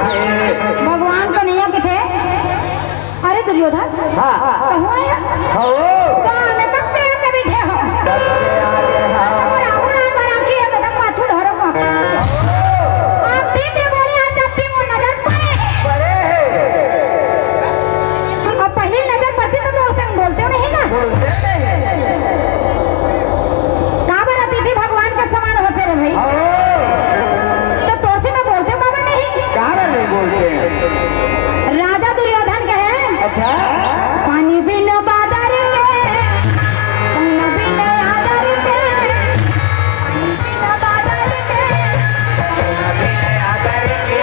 भगवान का नैया किथे? अरे दुर्योधन कहूँ आया बैठे हो पाछू ढोरो आप भी ते बोले आज आप भी वो नजर पड़े और पहली नजर पड़ती तो संग बोलते हो नहीं ना काबर अतिथि भगवान का समान होते रहे भाई राजा दुर्योधन कहे अच्छा पानी बिना बादल के पानी बिना आदर के पानी बिना बादल के पानी बिना आदर के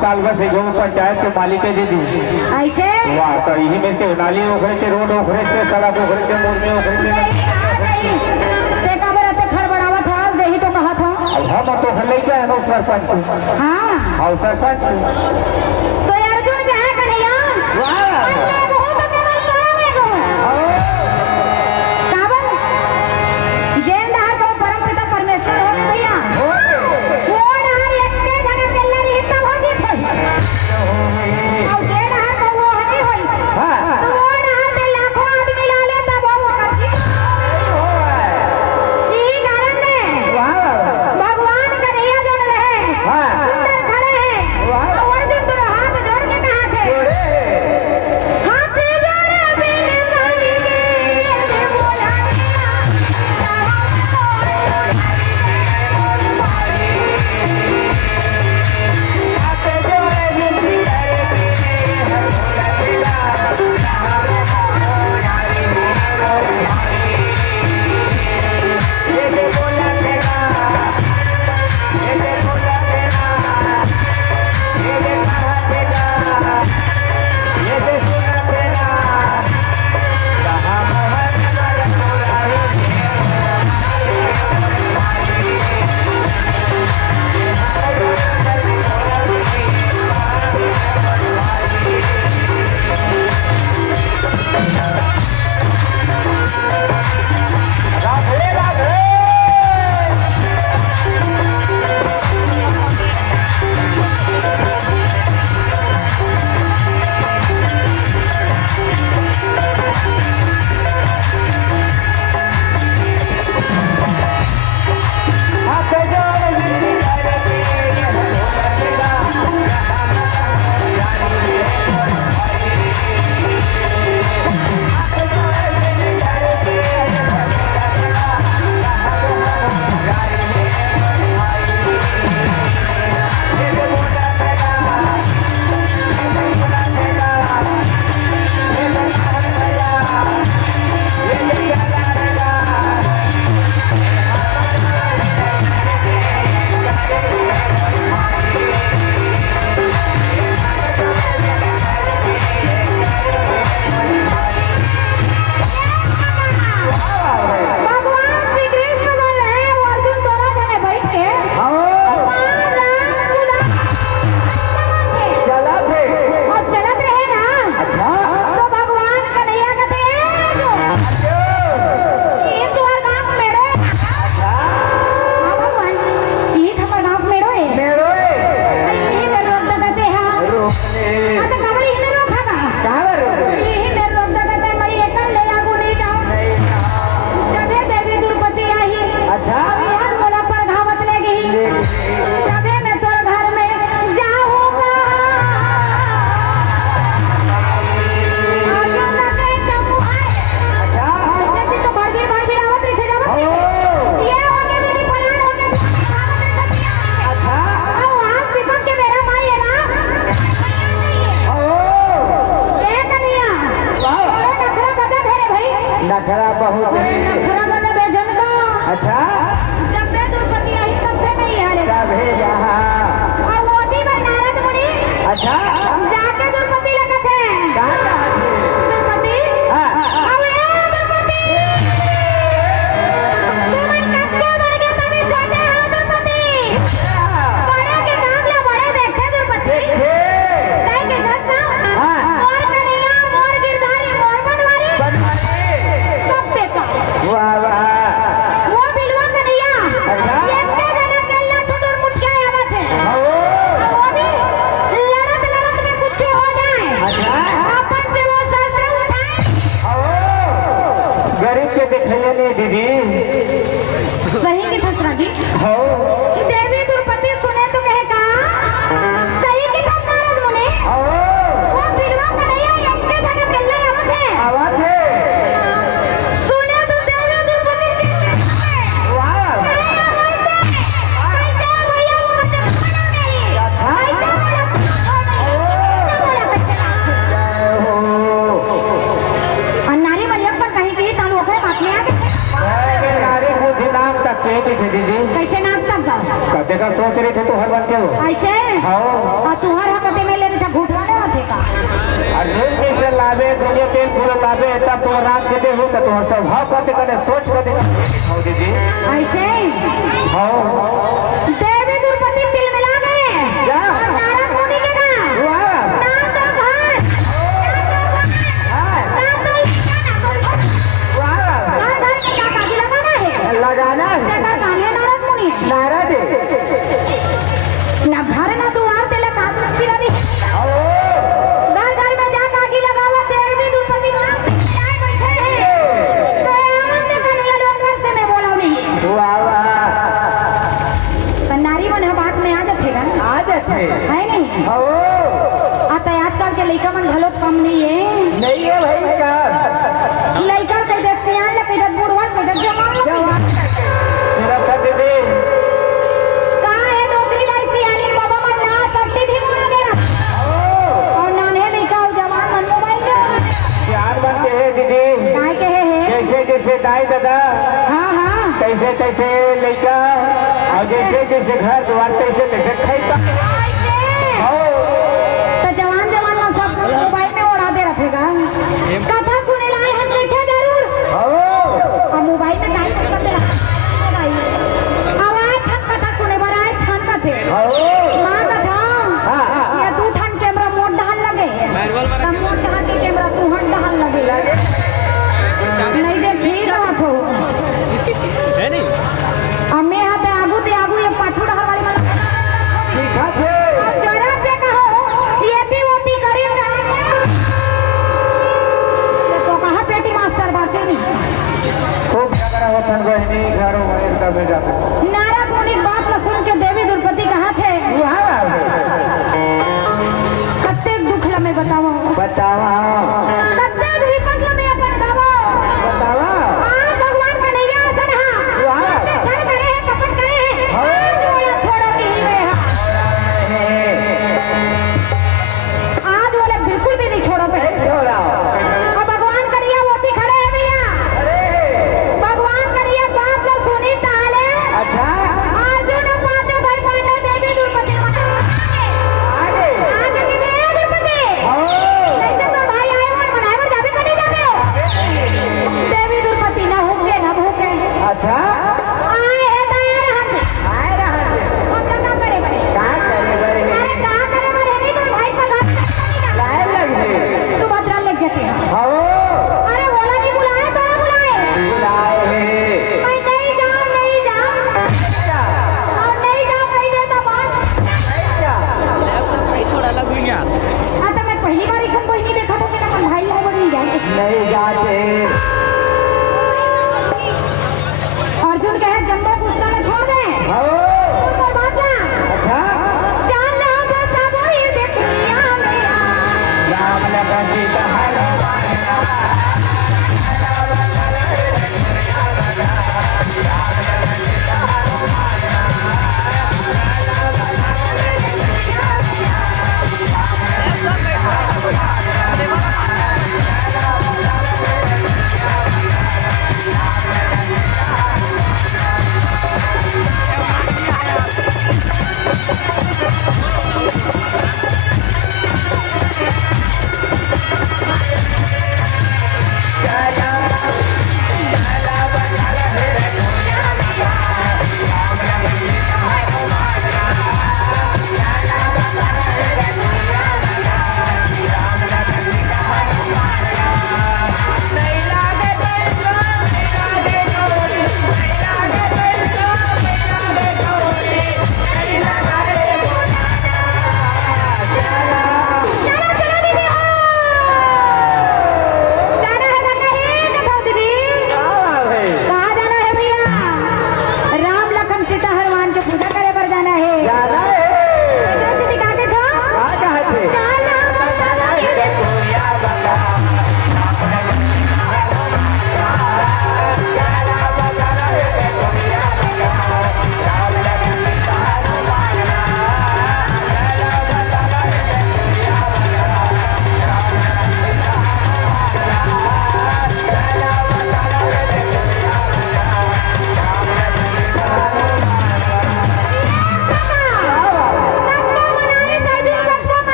साल बस एगो पंचायत के मालिक दे दी ऐसे वाह तो यही में के नाली ओखरे के रोड ओखरे के सड़क ओखरे के मोड़ में ओखरे के ते का बरते खड़बड़ावत था देही तो कहा था हम तो घर लेके आए ना सरपंच को। हाँ हाँ सरपंच को। तो ये अर्जुन क्या है कन्हैया वाह अन्य को हो तो केवल तोड़े को काबर जैन दार को परमपिता परमेश्वर हो भैया वो डार एक के जगह के लरी हित होती थी और जे डार को वो हनी होई हाँ तो वो डार में लाखों आदमी ला ले तब वो करती यही कारण है भगवान कन्हैया जो रहे सुंदर खड़े हैं और अर्जुन दोनों हाथ जोड़ के कहा थे हाथ जोड़े बिन काली के बोला भगवान श्री कृष्ण बोल रहे हैं वो अर्जुन दोनों जने बैठ के चला थे और चलत रहे ना अच्छा तो भगवान कन्हैया कहते हैं ये तुम्हार गांव मेड़ो है हाँ भगवान ये तुम्हार गांव मेड़ो है मेरो यही में रोक देते हैं हाँ तो कबर ही में रोका था यही में रोक देते मैं ये कर ले आगू नहीं जाऊँ जब ये देवी द्रौपदी आई अच्छा यार बोला पर घावत ले गई जबे मैं तोर घर में जाऊंगा अर्जुन ना के जम्मू आए अच्छा ऐसे भी तो घर भी आवत रही थे जब ये हो गया दीदी पलान हो गया अच्छा आओ आप विपक के मेरा माई है ना ये कन्हैया अरे नखरा बजा भेरे भाई नखरा बहुत अरे नखरा बजा बेजन का अच्छा जब से द्रौपदी आई तब से नहीं हारे सब है यहाँ और मोदी पर नारद मुनि अच्छा जाके द्रौपदी लगा थे कहाँ द्रौपदी हाँ अब ए द्रौपदी तुमन कक्के मारे तभी छोटे हो द्रौपदी बड़े के नाम ला बड़े देखते द्रौपदी नहीं के दस्ता मोर कन्हैया मोर गिरधारी मोर बनवारी सब पे का वाह वाह वो बिलवा कन्हैया अच्छा। एक के जना कल्ला टुटुर मुठिया आवत है वो भी लड़त लड़त में कुछ हो जाए अच्छा अपन से वो शस्त्र उठाए गरीब के दिखाइए नहीं दीदी सही की थसरा की हो देवी द्रौपदी सुने तो कहे का सही की थस नारद मुनि वो बिलवा कन्हैया एक के जना कल्ला आवत है आवाज है सुने तो देवी द्रौपदी चिल्लाए वाह कैसे भैया वो बच्चा बना नहीं कैसे बोला कैसे अन्नारी मरियम पर कहीं कहीं तालु ओखरे बात में आ गए नारी बुद्धि नाम तक के थे दीदी कैसे नाम तक गा कदे का सोच रही थे तो हर बात क्या हो ऐसे हाँ और तुहर हकते में ले बेटा घुटवाने होते का अर्जुन जी से लावे दुनिया तेल फूल लावे तब तुम रात के दे हो तो तुम स्वभाव कैसे करे सोच कर देखो दीदी ऐसे हो देवी द्रौपदी तिल मिला गए क्या? और नारद मुनि के का वाह ना तो घर ना तो वाह घर में क्या काजी लगाना है लगाना है देखा कान्हे नारद मुनि नारद ना घर ना द्वार तेला कागज की रही ओ घर घर में जा कागी लगावा देवी द्रौपदी का क्या बैठे हैं तो आनंद कन्हैया लोग घर से मैं बोला नहीं वाह वाह तो नारी मन बात में आ जाते का आ जाते है नहीं हो आता आजकल के लड़का मन घलो कम नहीं है नहीं है भाई का लड़का कह दे सियान ल कह दे बुढ़वा कह दे जवान मेरा था दीदी का है नौकरी लाई सियानी बाबा मन ना सबटी भी मुना देना और नाने लड़का और जवान मन मोबाइल में प्यार बनते हैं दीदी काय के है जैसे जैसे दाई दादा हां हां कैसे कैसे लड़का और जैसे जैसे घर द्वार तैसे तैसे खैता हो तो जवान जवान ना सब मोबाइल में उड़ा दे रहेगा कथा सुने लाए हम बैठे जरूर हो और मोबाइल में गाय कर दे आवाज छन कथा सुने बराए छन कथे हो मां कथा हाँ। ये दू ठन कैमरा मोड डाल लगे तब मोड डाल के कैमरा तू हट डाल लगे नहीं दे ठीक बात हो है नहीं अम्मे हाथ आगू ये पाछू डाल वाली मन ठीक है अब जरा से कहो ये भी होती करे ये तो कहा पेटी मास्टर बाचे नहीं खूब झगड़ा होता है घरों में एक दबे जाते नारद मुनि बात न सुन के देवी द्रौपदी कहा थे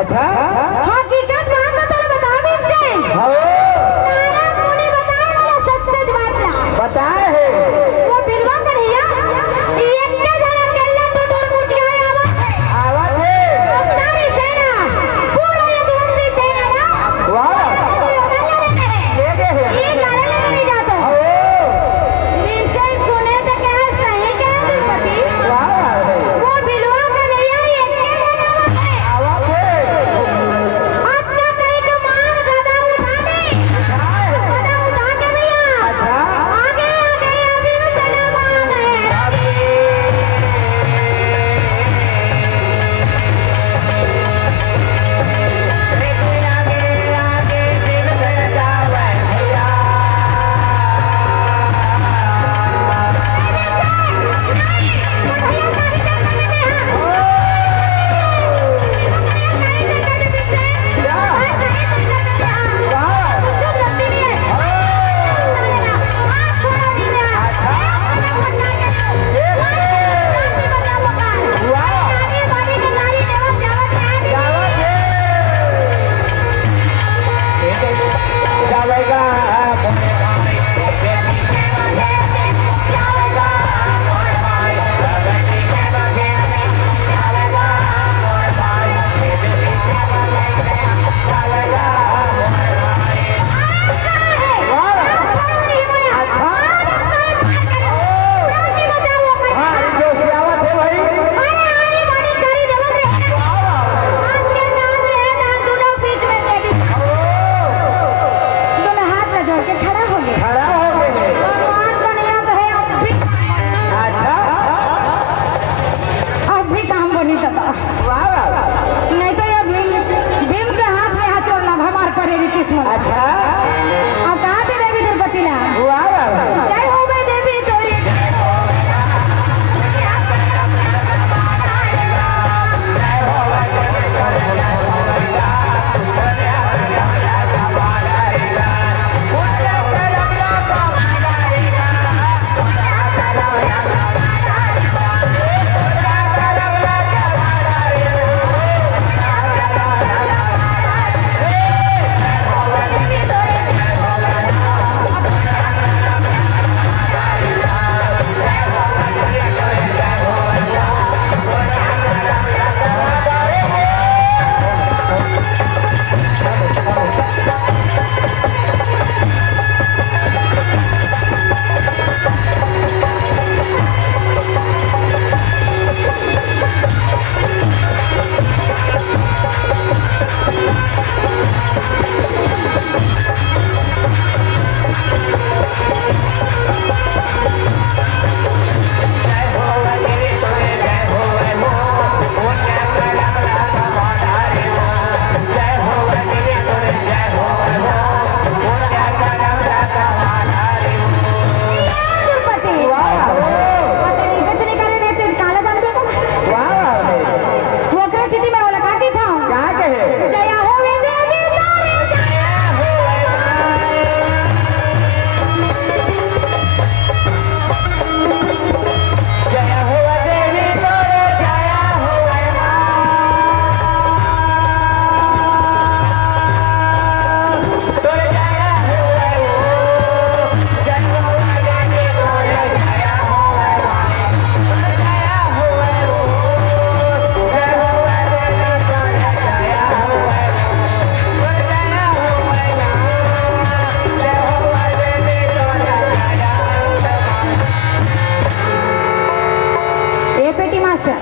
अच्छा हकीकत बात बता बतावे छे हो नारद मुनि बताए वाला सच सच बात ला बताए है वो बिलवा कन्हैया एक के जना केला तो डोर मुठिया आवाज है सारी सेना पूरा यदुवंशी सेना ना वाह ले गए है ये लड़ने नहीं जातो हो मिलसे सुने तो क्या सही क्या पति वाह वो बिलवा कन्हैया एक के जना आवाज है अपना कहीं को मार गदा उठा दे गदा उठा के भैया अच्छा आगे आगे अभी भी चला मार है नहीं तो ये भीम के हाथ में हथौड़ लगा हमार परेरी किस्मत अच्छा अब कहाँ थे देवी द्रौपदी ला वाह जय हो गई देवी तोरी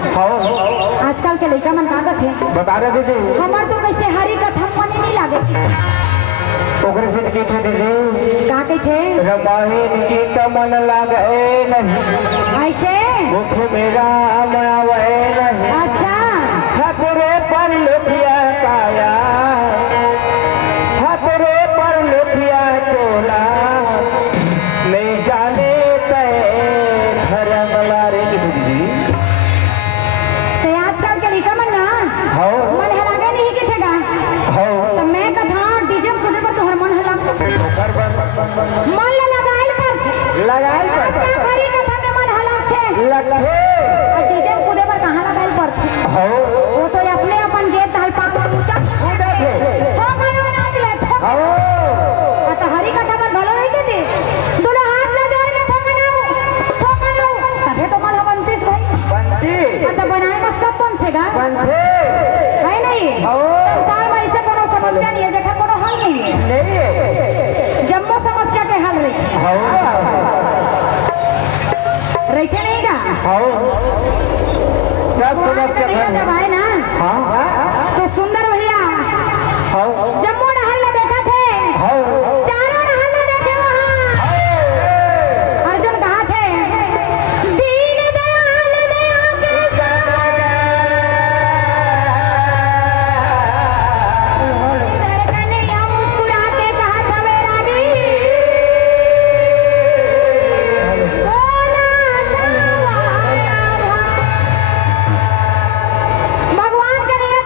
आजकल के लड़का मन कागत है बता रहे दीदी हमार तो कैसे हरी कथा मने नहीं लागे ओकरे से की थे दीदी का कहते रबाहिन की तो मन लागे नहीं ऐसे मुख मेरा मावे नहीं अच्छा हथरे पर लुकिया काया हथरे पर लुकिया चोला नहीं जाने ते घर मलारे दीदी ते आजकल के लड़का मन ना हो मन हलागे नहीं किथेगा हो तो मैं कथा डीजे खुदे पर तोहर मन हला मन लगाइल पर लगाई पर हरी कथा में मन हला थे लगे और डीजे खुदे पर कहां लगाइल पर हो वो तो अपने अपन गेट हल पा हाँ सब सुबह से कन्हैया जब आए ना हाँ तो सुंदर भैया हाँ जम्मू नहर में देखा थे हाँ चारों नहर में देखे वहाँ अर्जुन कहा थे दीन दयाल दया के सागर इधर कन्हैया मुस्कुरा के कहा था मेरा दी भगवान कन्हैया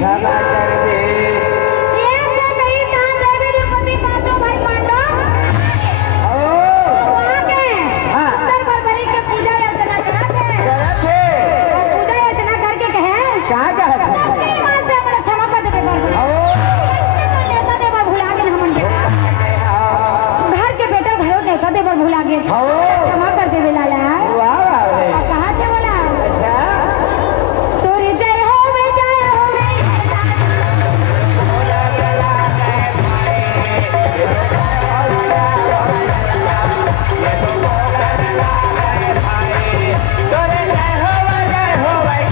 क्षमा कर दे। ये जो नहीं दान देवी द्रौपदी पांचों भाई पांडव ओ, वहाँ के हाँ। अंदर बरबरी के पूजा अर्चना करते हैं। गलत है। और पूजा अर्चना करके कहे कहाँ का है? सबके ईमान से अपना क्षमा कर देवे बरबरी। ओ, नेता देवर भुला गेल हमन बेटा। घर के बेटा घरों नेता देवर भुला गेल। ओ, क्षमा कर देवे लाला। वाह वाह रे। कहाँ से बोला? अच्छा, तोरी जय होवे जय होवे। तोरे जय हो भाई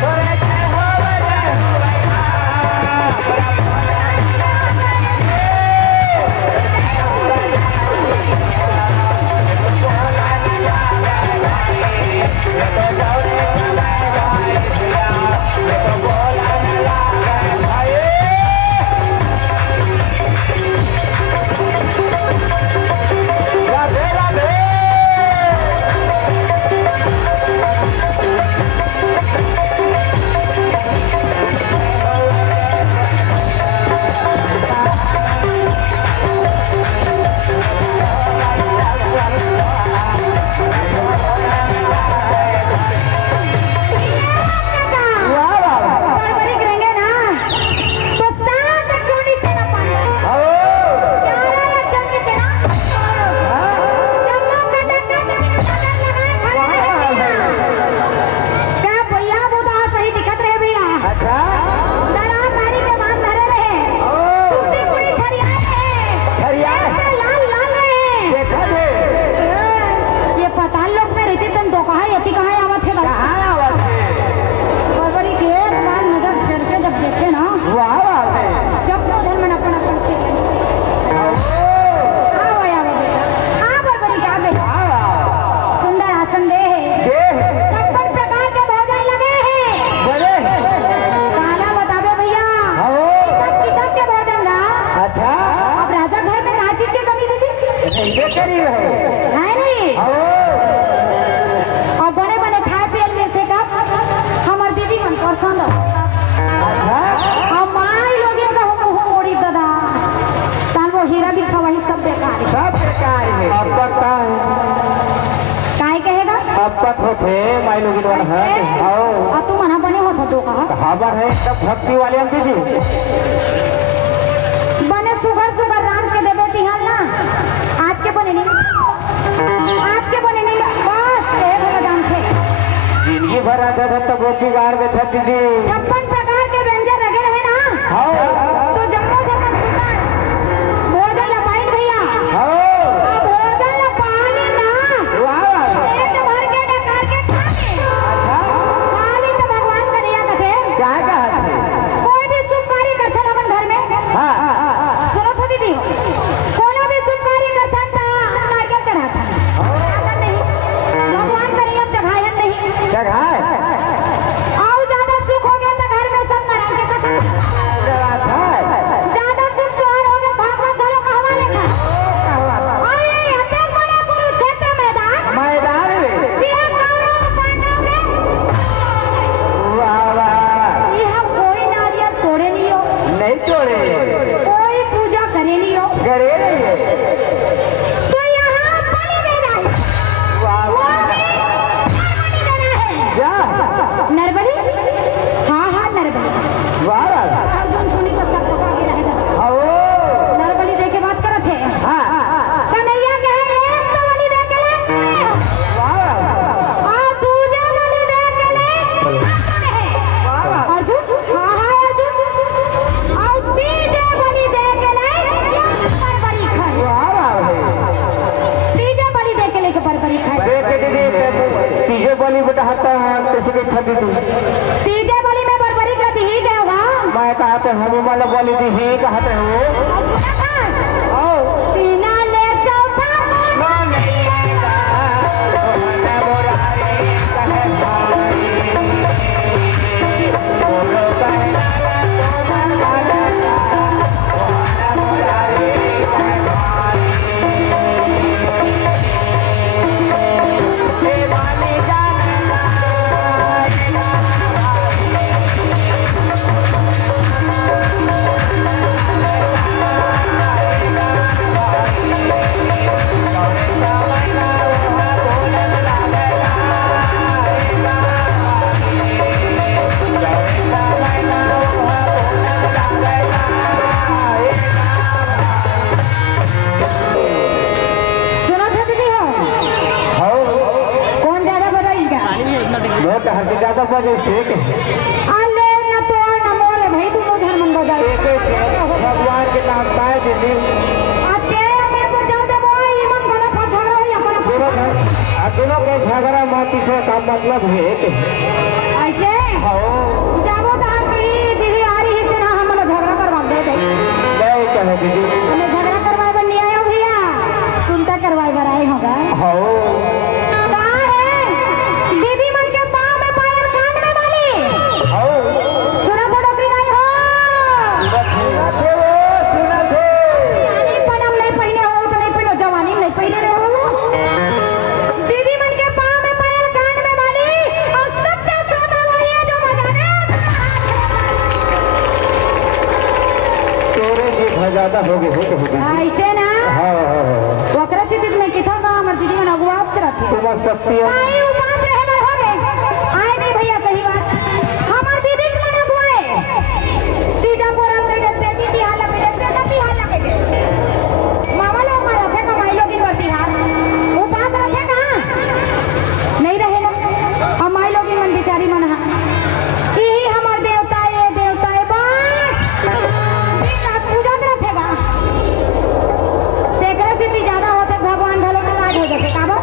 तोरे जय हो राधे राधे। वाह वाह वाह। बरबरी करेंगे ना तो 7 चोटी से ना पाएंगे। ओ, 11 चोटी से ना जम्मू कटक क्या भैया बुधा सही दिखत रहे भैया। अच्छा, दरा नारी के मान धरे रहे। ओ, सूती कुड़ी छरियाए रहे। छरियाए। एकदम लाल लाल रहे। देखा दे। ये पताल लोग में रहती तन तो कहाँ यति कहाँ आवत है बता। कहाँ आवत है? बरबरी के एक बार नजर फिर के जब देखे ना वाह वाह रे। जब तो उधर में अपन अपन से ओ, हाँ भैया बेटा हाँ बरबरी का बेटा वाह वाह। सुंदर आसन दे है। दे, 56 प्रकार के भोजन लगे हैं। बड़े। खाना बतावे भैया ओ, सब किस्म के भोजन ना। अच्छा, अब राजा घर में कहाँ चीज की कमी थी ये करीब है। है नहीं। ओ, और बने बने खाए पियल में से का हमार दीदी मन पसंद अच्छा, और माई लोग इनका मुंह मोड़ी दादा तान वो हीरा भी खवाही सब बेकार है। सब प्रकार है। अब पता है। काहे कहेगा अब तक होते माई लोग इधर है। ओ, और तू मना बने हो तो कहा खबर है सब भक्ति वाले हम दीदी। बने सुगर सुगर राम के देवे तिहाल ना आज के बने नहीं आज के बने नहीं बस एक भगवान थे। जिंदगी भर आता था तो गोपी गार में था दीदी। 56 प्रकार के व्यंजन लगे रहे ना हाँ, तो जम्मू जमन सुंदर भोजन लपाइन भैया। हाँ, अब भोजन लपानी ना वाह वाह। पेट भर के डकार के खा के अच्छा, खाली तो भगवान का दिया कथे क्या कहा थे? कोई भी शुभ कार्य करते अपन घर में हाँ, हाँ, हाँ, सुनो तो दीदी कोनो भी शुभ कार्य करता था नारियल चढ़ाता आता नहीं भगवान का नियम चढ़ाया नहीं। जगह है। आओ ज्यादा सुख हो गया तो घर में सब नारायण के कथा जगह है। ज्यादा सुख सुहार हो गया भागवत घरों का हवाले का। और ये अत्यंत बड़ा कुरुक्षेत्र मैदान मैदान में। सिया कौरव पांडव के वाह वाह। यहाँ कोई नारियल तोड़े नहीं हो नहीं तोड़े। कोई पूजा करे नहीं हो करे नहीं है। तो यहाँ बलि देना है। वाह वो वाह। भी बलि देना है। क्या? नरबली हाँ हाँ नरबली वाह वाह। अर्जुन सुनी तो सब पका के रहेगा। ओ, नरबली दे के बात करत है हाँ, हाँ, कन्हैया कहे एक तो बलि दे के ले वाह वाह। और दूजा बलि दे के ले वाह वाह। अर्जुन हाँ हाँ अर्जुन और तीजे बलि दे के ले बरबरी खाए। वाह वाह। तीजे बलि दे के ले के बरबरी खाए। देख दीदी तीजे बोली बेटा हता है कैसे के खदी तू। तीजे बलि में बरबरी का ही गया होगा। मैं कहा तो हमें वाला बोली थी ही कहते हो। और सुना था ओ, तीना ले चौथा ना नहीं ना मोरारी कहे भाई। बोलो कहे बजे शेख अले न तो न मोरे भाई तू तो धर्मन बजा भगवान के नाम पाए दीदी अते मैं को जाओ दे वो इमन बड़ा पर झगड़ा हुई अपन दोनों के झगड़ा माती से का मतलब है कि ऐसे हाँ जाबो ता कहीं दीदी आ रही है ना हम लोग झगड़ा करवा दे दे नहीं कहे दीदी हमें झगड़ा करवाए बन नहीं आयो भैया सुनता करवाए बर आए होगा हाँ कहाँ है दीदी मन के पाँव में पायल कान में वाली हाँ सुना तो डोकरी नहीं हो यानी पनम नहीं पहने हो तो नहीं पहनो जवानी नहीं पहने रहो दीदी मन के पाँव में पायल कान में वाली और सच्चा सौदा वही है जो बजाने तोरे जी ज्यादा हो गए ऐसे ना हाँ वकरा चीज में किथा का हमर दीदी मन अगुआ चरत है तुम्हारा शक्ति है आई उ बात रहे बर हो गए आए नहीं भैया सही बात हमर दीदी के मन अगुआ है सीधा पोरा पे बेटी की हाल पे बेटा की हाल पे मामा लोग मारा थे कमाई लोग इन वर्ती हाल वो बात रहे कहां नहीं रहे ना हमारी लोग मन बेचारी मन हा यही हमार देवता है बस ठीक है पूजा करथेगा तेकरे से भी ज्यादा होते भगवान भले का लाज हो जाते काबो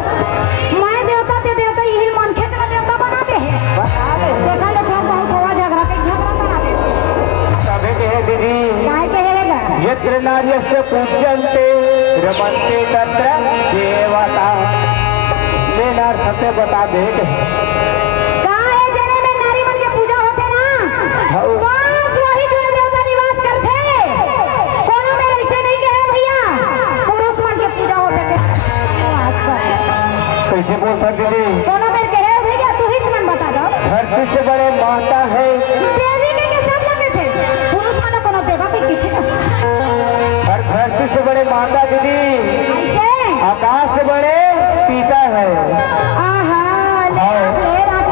मैं देवता ते देवता यही मन खेत में देवता बनाते हैं देखा ले हम बहुत हुआ झगड़ा के झगड़ा कराते सभी के है दीदी काय कहेगा यत्र नार्यस्य पूज्यन्ते रमन्ते तत्र देवता लेना अर्थ बता दे का है जने में नारी मन के पूजा होते ना हाँ। बस वही जो देवता निवास करते कोनो में ऐसे नहीं कहे भैया पुरुष मन के पूजा होते थे निवास करते कैसे बोल सकते दीदी कोनो में कहे भैया तू ही मन बता दो धरती से बड़े माता है देवी के सब लगे थे पुरुष मन कोनो देवा पे किथे और धरती से बड़े माता दीदी ऐसे आकाश से बड़े पिता है आहा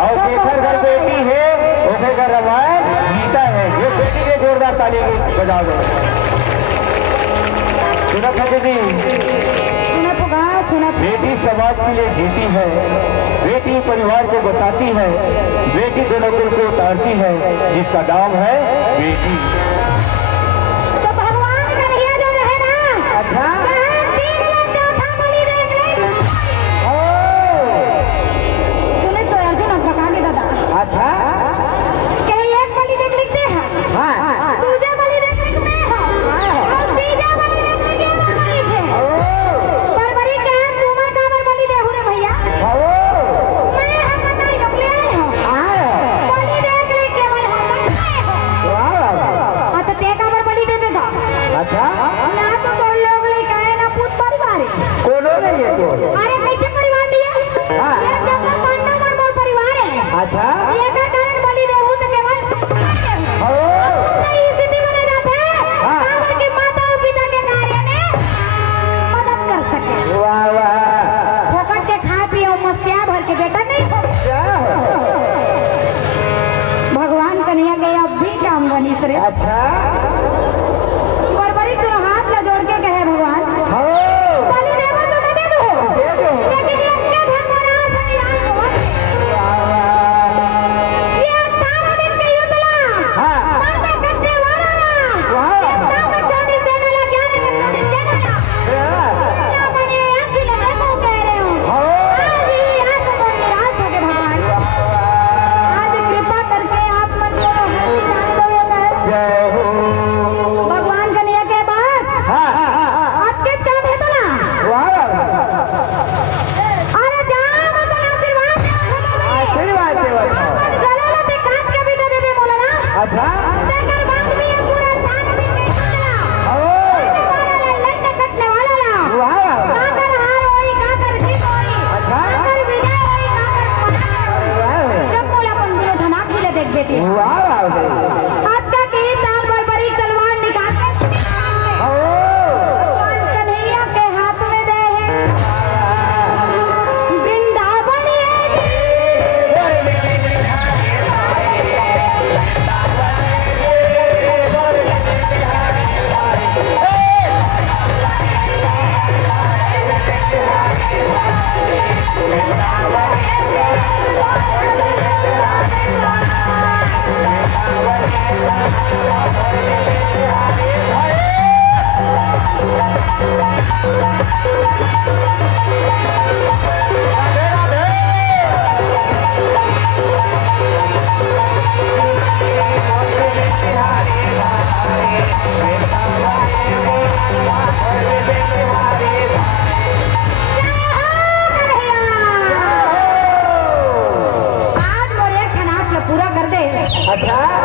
और जेकर घर बेटी है उसके घर रामायण गीता है ये बेटी के जोरदार ताली बजाओ दो सुना था दीदी सुना पुगा सुना बेटी समाज के लिए जीती है बेटी परिवार को बचाती है बेटी दोनों कुल को उतारती है जिसका नाम है बेटी तो भगवान का भैया जो रहे ना अच्छा कहा 3 लाख चौथा बलि देख ले सुने तो अर्जुन अब बका के दादा अच्छा कहे एक बलि देख लिखते हैं हाँ दूसरा बलि देख लिखते हैं और तीसरा बलि देख लिखे बलि थे पर बड़ी कहा तुम्हारा काबर बलि दे रे भैया मैं हम बताई कब ले आए हो बलि देख लिख के मन हाथ आता ते काबर बलि देवेगा अच्छा ना तो कोई लोग लेके आए ना पूत परिवार है कोनो नहीं है तो अरे कैसे परिवार दिया हाँ। ये जब तक पांडव और मोर परिवार है अच्छा ये का कारण बलि देहू तो केवल नहीं स्थिति बना जाता है हाँ। काबर की माता और पिता के कार्य में मदद कर सके वाह वाह फोकट के खा पियो मस्तिया भर के बेटा नहीं भगवान कन्हैया के अब भी काम बनी सरे अच्छा बरबरी तो हाथ ला जोड़ के कहे भगवान हो बलि देवा तो मैं दे दूं दे दो लेकिन ये क्या धर्म बना संविधान को वाह वाह ये 18 दिन के युद्ध ला हाँ। मरते कटने वाला ना वाह। ये सब छोटी सेना ला क्या नहीं छोटी सेना ला ना बने ऐसी लगे को कह रहे हूँ आज ही यहाँ से बहुत निराश हो गए भगवान आज कृपा करके आप मन को जानते हुए कहे जय हो अच्छा